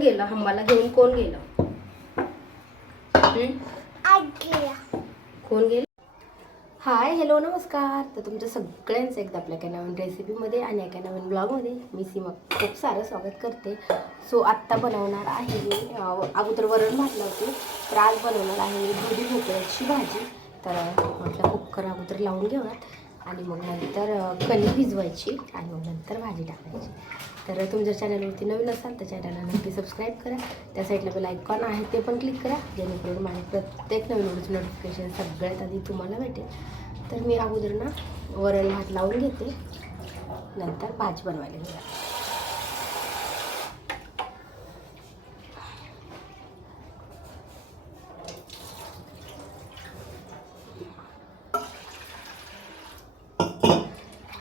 गेलं हंबाला घेऊन? कोण गेलं? कोण गेलं? हाय हॅलो नमस्कार. तर तुमचं सगळ्यांचं एकदा आपल्या एका नवीन रेसिपीमध्ये आणि एका नवीन ब्लॉगमध्ये मी सीमा खूप सारं स्वागत करते. सो आत्ता बनवणार आहे मी अगोदर वरण भात होते, तर आज बनवणार आहे मी दुधी भोपळ्याची भाजी. तर म्हटलं कुकर अगोदर लावून घेऊयात आणि मग नंतर कणिक भिजवायची आणि मग नंतर भाजी टाकायची. तर तुम्ही जर चॅनलवरती नवीन असाल तर चॅनलला नक्की सबस्क्राईब करा. त्या साईडला बेल आयकॉन आहे ते पण क्लिक करा, जेणेकरून माझे प्रत्येक नवीन व्हिडिओचं नोटिफिकेशन सगळ्यात आधी तुम्हाला भेटेल. तर मी अगोदर ना वरण भात लावून घेते, नंतर भाजी बनवायला घेते.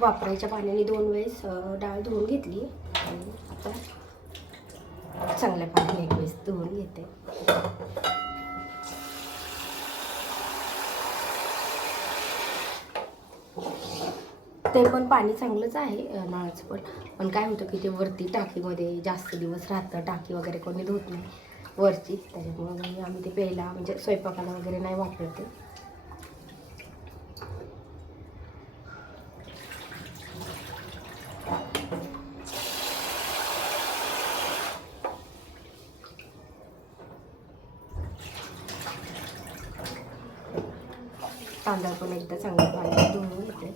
वापरायच्या पाण्याने 2 वेळेस डाळ धुवून घेतली आणि आता चांगल्या पाण्याने 1 वेळेस धुवून घेते. ते पण पाणी चांगलंच आहे नळाचं, पण काय होतं की ते वरती टाकीमध्ये जास्त दिवस राहतं, टाकी वगैरे कोणी धुत नाही वरची, त्याच्यामुळे आम्ही ते प्यायला म्हणजे स्वयंपाकाला वगैरे नाही वापरते. तांदूळ पण एकदा चांगल्या पाण्यात धुवून घेते.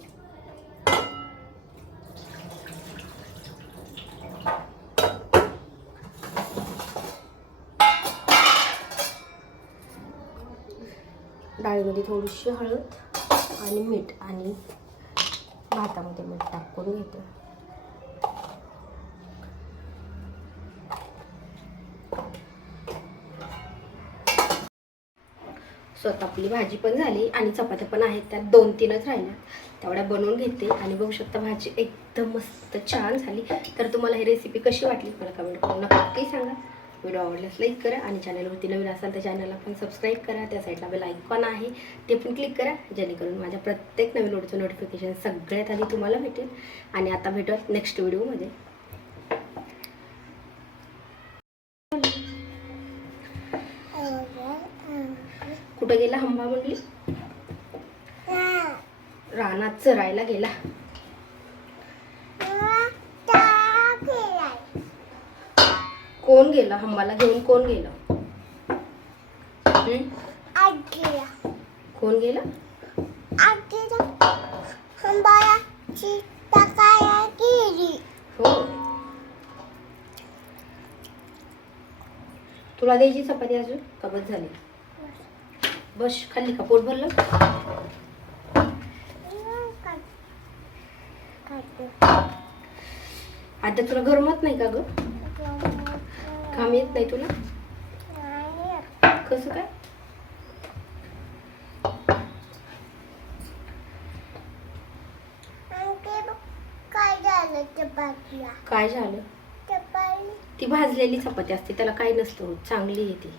डाळीमध्ये थोडीशी हळद आणि मीठ आणि भातामध्ये मीठ टाकून घेते. स्वतः आपली भाजी पण झाली आणि चपात्या पण आहेत, त्यात 2-3च राहिल्या, तेवढ्या बनवून घेते. आणि बघू शकता भाजी एकदम मस्त छान झाली. तर तुम्हाला ही रेसिपी कशी वाटली मला कमेंट करून नक्की सांगा. व्हिडिओ आवडल्यास लाईक करा आणि चॅनलवरती नवीन असाल तर चॅनलला पण सबस्क्राईब करा. त्या साईडला बेल आयकॉन आहे ते पण क्लिक करा, जेणेकरून माझ्या प्रत्येक नवीन व्हिडिओचं नोटिफिकेशन सगळ्यात आधी तुम्हाला भेटेल. आणि आता भेटूयात नेक्स्ट व्हिडिओमध्ये. कुठं गेला हंबा म्हणली? रानात चरायला गेला. कोण गेलं हंबाला घेऊन? कोण गेलं? कोण गेलं? हो. तुला द्यायची चपाती अजून का बस झाली? बस खाल्ली का? पोट भरलं? आता तुला गरमत नाही का ग? काम येत नाही तुला? कसं काय? काय झालं? ती भाजलेली चपाती असते, त्याला काही नसतं, चांगली येते.